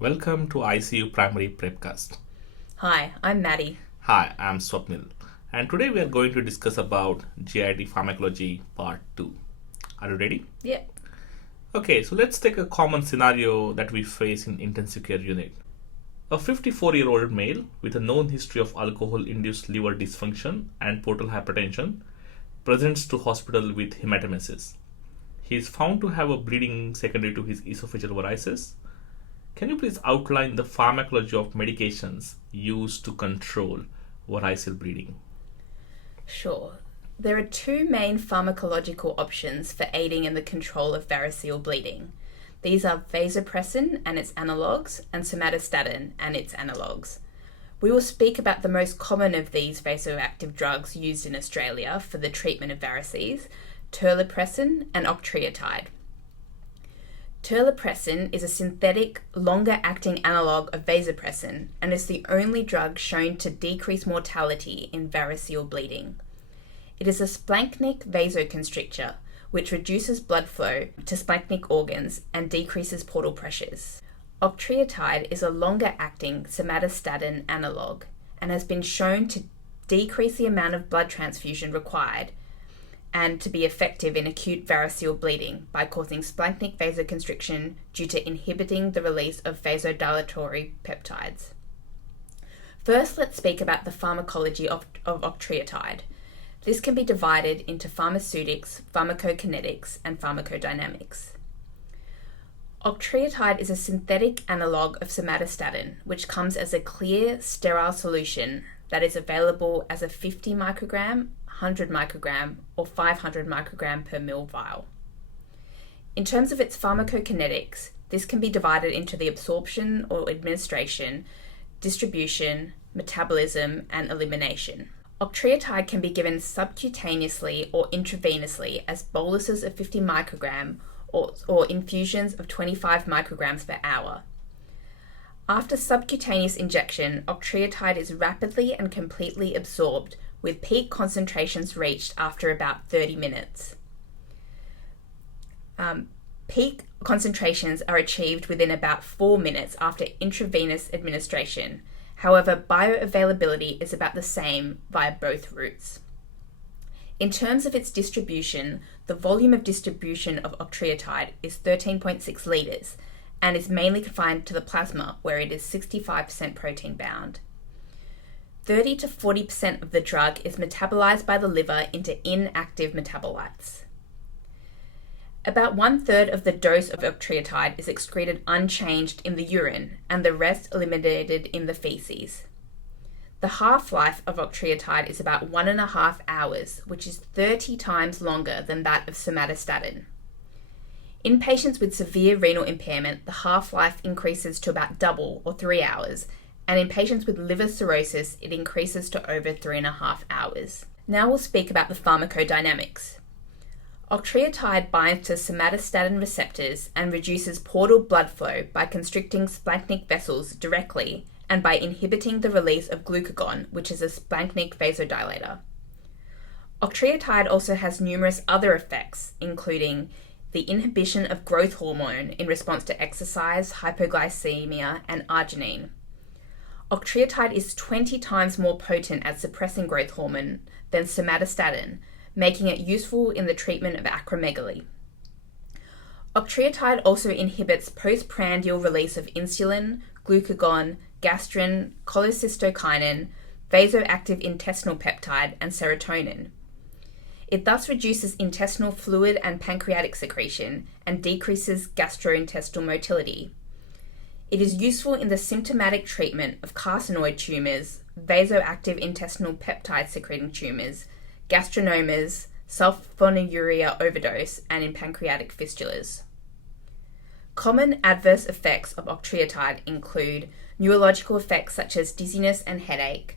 Welcome to ICU Primary Prepcast. Hi, I'm Maddi. Hi, I'm Swapnil, and today we are going to discuss about GIT Pharmacology Part 2. Are you ready? Yeah. Okay, so let's take a common scenario that we face in intensive care unit. A 54-year-old male with a known history of alcohol-induced liver dysfunction and portal hypertension presents to hospital with hematemesis. He is found to have a bleeding secondary to his esophageal varices. Can you please outline the pharmacology of medications used to control variceal bleeding? Sure. There are two main pharmacological options for aiding in the control of variceal bleeding. These are vasopressin and its analogues, and somatostatin and its analogues. We will speak about the most common of these vasoactive drugs used in Australia for the treatment of varices, terlipressin and octreotide. Terlipressin is a synthetic, longer-acting analogue of vasopressin and is the only drug shown to decrease mortality in variceal bleeding. It is a splanchnic vasoconstrictor, which reduces blood flow to splanchnic organs and decreases portal pressures. Octreotide is a longer-acting somatostatin analogue and has been shown to decrease the amount of blood transfusion required and to be effective in acute variceal bleeding by causing splanchnic vasoconstriction due to inhibiting the release of vasodilatory peptides. First, let's speak about the pharmacology of octreotide. This can be divided into pharmaceutics, pharmacokinetics, and pharmacodynamics. Octreotide is a synthetic analogue of somatostatin, which comes as a clear, sterile solution that is available as a 50 microgram, 100 microgram, or 500 microgram per ml vial. In terms of its pharmacokinetics, this can be divided into the absorption or administration, distribution, metabolism, and elimination. Octreotide can be given subcutaneously or intravenously as boluses of 50 microgram or infusions of 25 micrograms per hour. After subcutaneous injection, octreotide is rapidly and completely absorbed, with peak concentrations reached after about 30 minutes. Peak concentrations are achieved within about 4 minutes after intravenous administration. However, bioavailability is about the same via both routes. In terms of its distribution, the volume of distribution of octreotide is 13.6 litres and is mainly confined to the plasma, where it is 65% protein bound. 30 to 40% of the drug is metabolized by the liver into inactive metabolites. About 1/3 of the dose of octreotide is excreted unchanged in the urine and the rest eliminated in the feces. The half-life of octreotide is about 1.5 hours, which is 30 times longer than that of somatostatin. In patients with severe renal impairment, the half-life increases to about double or 3 hours, and in patients with liver cirrhosis, it increases to over 3.5 hours. Now we'll speak about the pharmacodynamics. Octreotide binds to somatostatin receptors and reduces portal blood flow by constricting splanchnic vessels directly and by inhibiting the release of glucagon, which is a splanchnic vasodilator. Octreotide also has numerous other effects, including the inhibition of growth hormone in response to exercise, hypoglycemia, and arginine. Octreotide is 20 times more potent at suppressing growth hormone than somatostatin, making it useful in the treatment of acromegaly. Octreotide also inhibits postprandial release of insulin, glucagon, gastrin, cholecystokinin, vasoactive intestinal peptide, and serotonin. It thus reduces intestinal fluid and pancreatic secretion and decreases gastrointestinal motility. It is useful in the symptomatic treatment of carcinoid tumours, vasoactive intestinal peptide secreting tumours, gastrinomas, sulfonylurea overdose, and in pancreatic fistulas. Common adverse effects of octreotide include neurological effects such as dizziness and headache,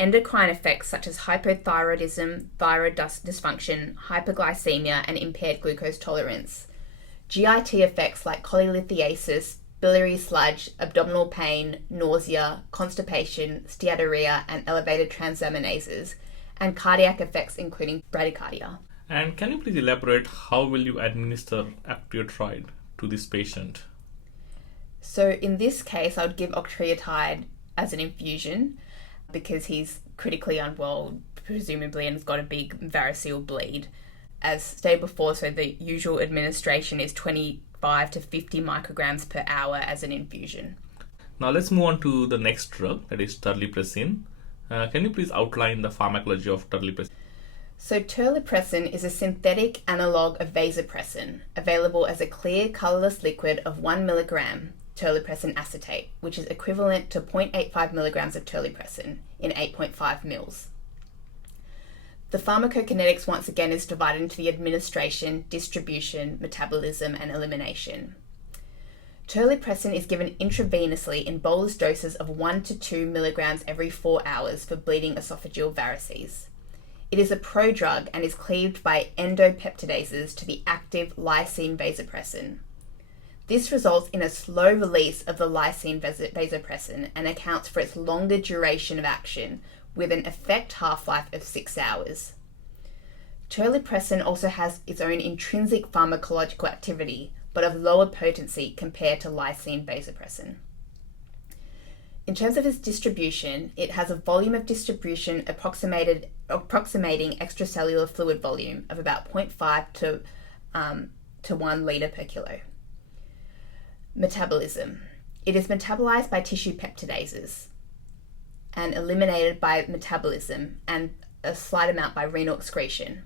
endocrine effects such as hypothyroidism, thyroid dysfunction, hyperglycemia, and impaired glucose tolerance, GIT effects like cholelithiasis, biliary sludge, abdominal pain, nausea, constipation, steatorrhea, and elevated transaminases, and cardiac effects including bradycardia. And can you please elaborate how will you administer octreotide to this patient? So in this case, I would give octreotide as an infusion because he's critically unwell, presumably, and has got a big variceal bleed. As stated before, so the usual administration is 25 to 50 micrograms per hour as an infusion. Now let's move on to the next drug, that is terlipressin. Can you please outline the pharmacology of terlipressin? So terlipressin is a synthetic analogue of vasopressin, available as a clear, colourless liquid of 1 milligram terlipressin acetate, which is equivalent to 0.85 milligrams of terlipressin in 8.5 mils. The pharmacokinetics once again is divided into the administration, distribution, metabolism, and elimination. Terlipressin is given intravenously in bolus doses of 1 to 2 milligrams every 4 hours for bleeding esophageal varices. It is a prodrug and is cleaved by endopeptidases to the active lysine vasopressin. This results in a slow release of the lysine vasopressin and accounts for its longer duration of action, with an effect half-life of 6 hours. Terlipressin also has its own intrinsic pharmacological activity, but of lower potency compared to lysine vasopressin. In terms of its distribution, it has a volume of distribution approximating extracellular fluid volume of about 0.5 to 1 litre per kilo. Metabolism. It is metabolized by tissue peptidases and eliminated by metabolism and a slight amount by renal excretion.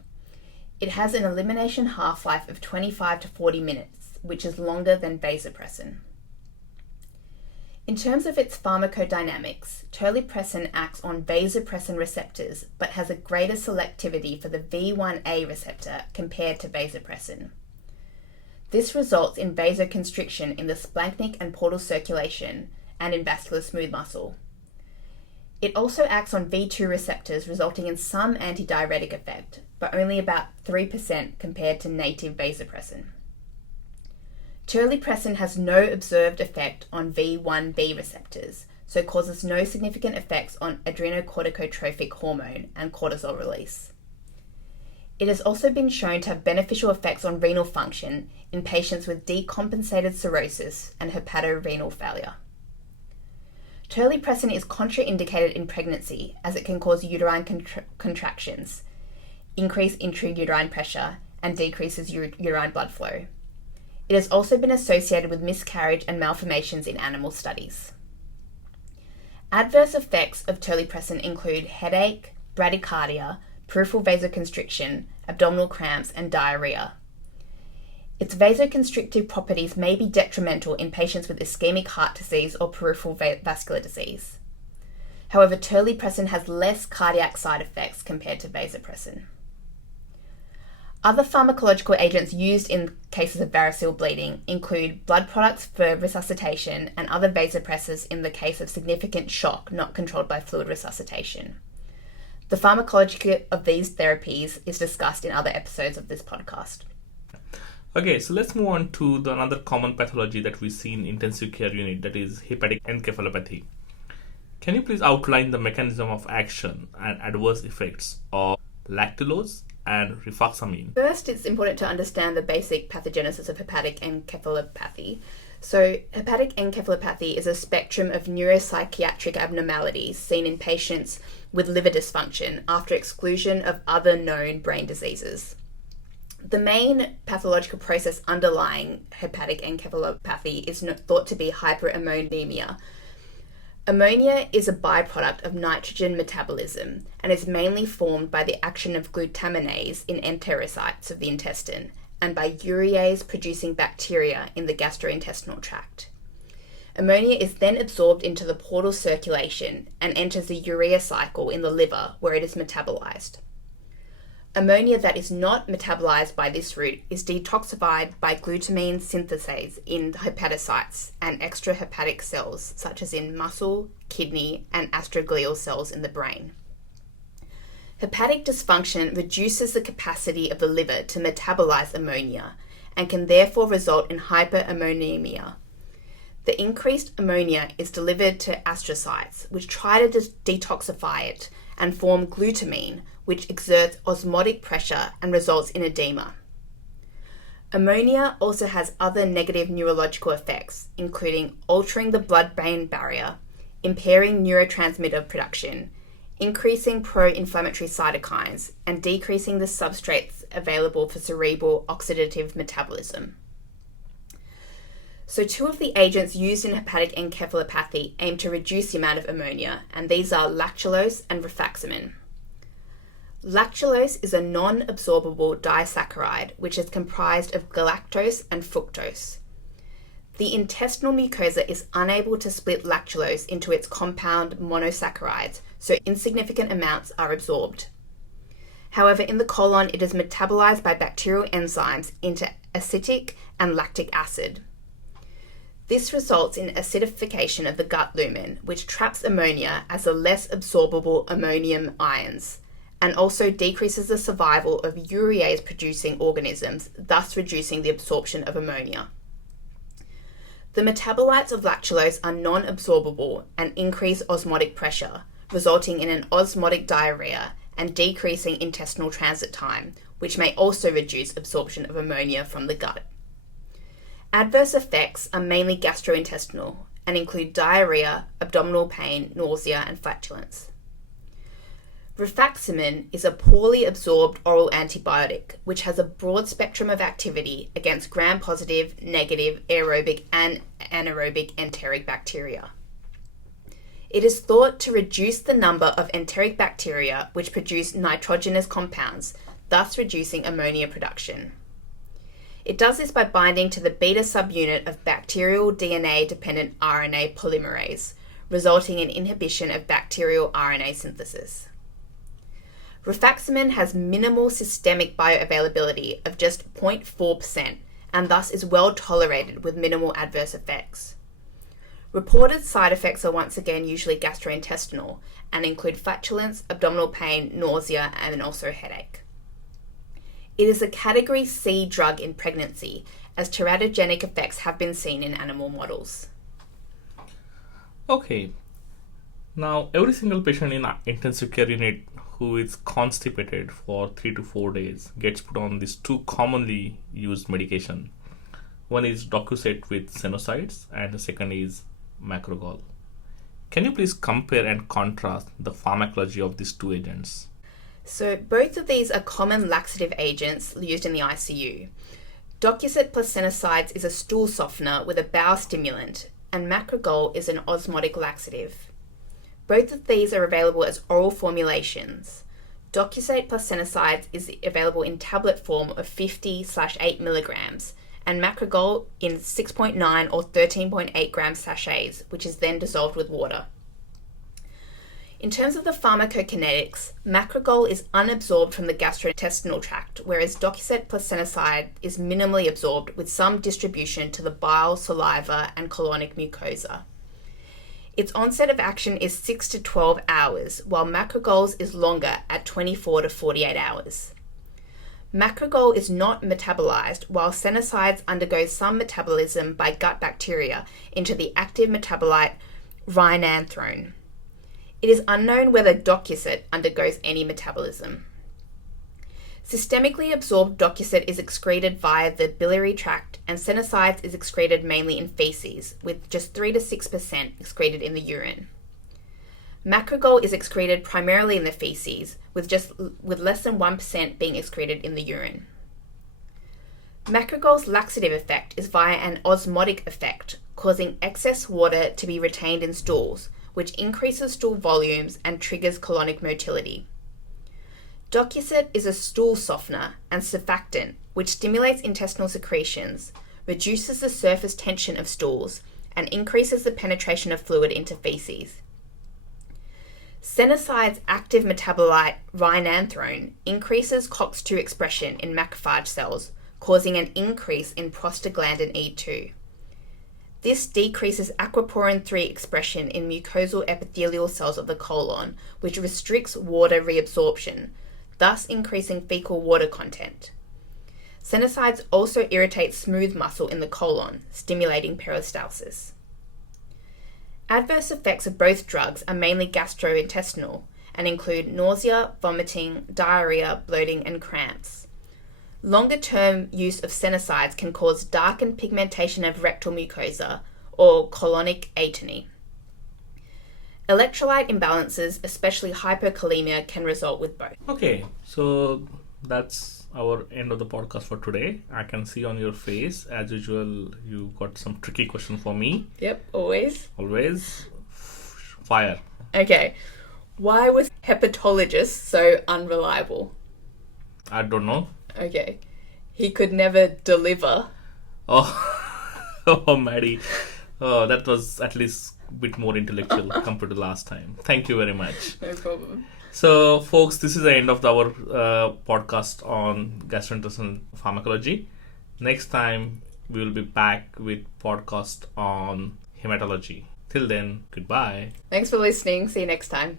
It has an elimination half-life of 25 to 40 minutes, which is longer than vasopressin. In terms of its pharmacodynamics, terlipressin acts on vasopressin receptors but has a greater selectivity for the V1A receptor compared to vasopressin. This results in vasoconstriction in the splanchnic and portal circulation and in vascular smooth muscle. It also acts on V2 receptors, resulting in some antidiuretic effect, but only about 3% compared to native vasopressin. Terlipressin has no observed effect on V1B receptors, so causes no significant effects on adrenocorticotropic hormone and cortisol release. It has also been shown to have beneficial effects on renal function in patients with decompensated cirrhosis and hepatorenal failure. Terlipressin is contraindicated in pregnancy as it can cause uterine contractions, increase intrauterine pressure, and decreases uterine blood flow. It has also been associated with miscarriage and malformations in animal studies. Adverse effects of terlipressin include headache, bradycardia, peripheral vasoconstriction, abdominal cramps, and diarrhea. Its vasoconstrictive properties may be detrimental in patients with ischemic heart disease or peripheral vascular disease. However, terlipressin has less cardiac side effects compared to vasopressin. Other pharmacological agents used in cases of variceal bleeding include blood products for resuscitation and other vasopressors in the case of significant shock not controlled by fluid resuscitation. The pharmacology of these therapies is discussed in other episodes of this podcast. Okay, so let's move on to another common pathology that we see in intensive care unit, that is hepatic encephalopathy. Can you please outline the mechanism of action and adverse effects of lactulose and rifaxamin? First, it's important to understand the basic pathogenesis of hepatic encephalopathy. So, hepatic encephalopathy is a spectrum of neuropsychiatric abnormalities seen in patients with liver dysfunction after exclusion of other known brain diseases. The main pathological process underlying hepatic encephalopathy is thought to be hyperammonemia. Ammonia is a byproduct of nitrogen metabolism and is mainly formed by the action of glutaminase in enterocytes of the intestine and by urease-producing bacteria in the gastrointestinal tract. Ammonia is then absorbed into the portal circulation and enters the urea cycle in the liver, where it is metabolized. Ammonia that is not metabolized by this route is detoxified by glutamine synthase in hepatocytes and extrahepatic cells, such as in muscle, kidney, and astroglial cells in the brain. Hepatic dysfunction reduces the capacity of the liver to metabolize ammonia and can therefore result in hyperammonemia. The increased ammonia is delivered to astrocytes, which try to detoxify it and form glutamine, which exerts osmotic pressure and results in edema. Ammonia also has other negative neurological effects, including altering the blood-brain barrier, impairing neurotransmitter production, increasing pro-inflammatory cytokines, and decreasing the substrates available for cerebral oxidative metabolism. So 2 of the agents used in hepatic encephalopathy aim to reduce the amount of ammonia, and these are lactulose and rifaxamin. Lactulose is a non-absorbable disaccharide which is comprised of galactose and fructose. The intestinal mucosa is unable to split lactulose into its compound monosaccharides, so insignificant amounts are absorbed. However, in the colon, it is metabolized by bacterial enzymes into acetic and lactic acid. This results in acidification of the gut lumen, which traps ammonia as the less absorbable ammonium ions, and also decreases the survival of urease-producing organisms, thus reducing the absorption of ammonia. The metabolites of lactulose are non-absorbable and increase osmotic pressure, resulting in an osmotic diarrhea and decreasing intestinal transit time, which may also reduce absorption of ammonia from the gut. Adverse effects are mainly gastrointestinal and include diarrhea, abdominal pain, nausea, and flatulence. Rifaxamin is a poorly absorbed oral antibiotic which has a broad spectrum of activity against gram-positive, negative, aerobic, and anaerobic enteric bacteria. It is thought to reduce the number of enteric bacteria which produce nitrogenous compounds, thus reducing ammonia production. It does this by binding to the beta subunit of bacterial DNA-dependent RNA polymerase, resulting in inhibition of bacterial RNA synthesis. Rifaxamin has minimal systemic bioavailability of just 0.4% and thus is well tolerated with minimal adverse effects. Reported side effects are once again usually gastrointestinal and include flatulence, abdominal pain, nausea, and also headache. It is a Category C drug in pregnancy, as teratogenic effects have been seen in animal models. Okay, now every single patient in intensive care unit who is constipated for 3 to 4 days gets put on these 2 commonly used medication. One is Docusate with senosides and the second is Macrogol. Can you please compare and contrast the pharmacology of these 2 agents? So both of these are common laxative agents used in the ICU. Docusate plus senosides is a stool softener with a bowel stimulant, and Macrogol is an osmotic laxative. Both of these are available as oral formulations. Docusate plus senosides is available in tablet form of 50/8 milligrams, and Macrogol in 6.9 or 13.8 gram sachets, which is then dissolved with water. In terms of the pharmacokinetics, Macrogol is unabsorbed from the gastrointestinal tract, whereas Docusate plus senoside is minimally absorbed with some distribution to the bile, saliva, and colonic mucosa. Its onset of action is 6 to 12 hours, while Macrogol's is longer at 24 to 48 hours. Macrogol is not metabolized, while senosides undergo some metabolism by gut bacteria into the active metabolite rhinanthrone. It is unknown whether Docusate undergoes any metabolism. Systemically absorbed Docusate is excreted via the biliary tract, and senosides is excreted mainly in feces, with just 3 to 6% excreted in the urine. Macrogol is excreted primarily in the feces, with less than 1% being excreted in the urine. Macrogol's laxative effect is via an osmotic effect, causing excess water to be retained in stools, which increases stool volumes and triggers colonic motility. Docusate is a stool softener and surfactant, which stimulates intestinal secretions, reduces the surface tension of stools, and increases the penetration of fluid into feces. Senoside's active metabolite rhinanthrone increases COX-2 expression in macrophage cells, causing an increase in prostaglandin E2. This decreases aquaporin 3 expression in mucosal epithelial cells of the colon, which restricts water reabsorption, thus increasing fecal water content. Senosides also irritate smooth muscle in the colon, stimulating peristalsis. Adverse effects of both drugs are mainly gastrointestinal and include nausea, vomiting, diarrhea, bloating, and cramps. Longer-term use of senicides can cause darkened pigmentation of rectal mucosa or colonic atony. Electrolyte imbalances, especially hypokalemia, can result with both. Okay, so that's our end of the podcast for today. I can see on your face, as usual, you got some tricky question for me. Yep, always. Always. Fire. Okay, why was hepatologist so unreliable? I don't know. Okay, he could never deliver. Oh, Maddi. Oh, that was at least a bit more intellectual compared to last time. Thank you very much. No problem. So, folks, this is the end of our podcast on gastrointestinal pharmacology. Next time, we will be back with podcast on hematology. Till then, goodbye. Thanks for listening. See you next time.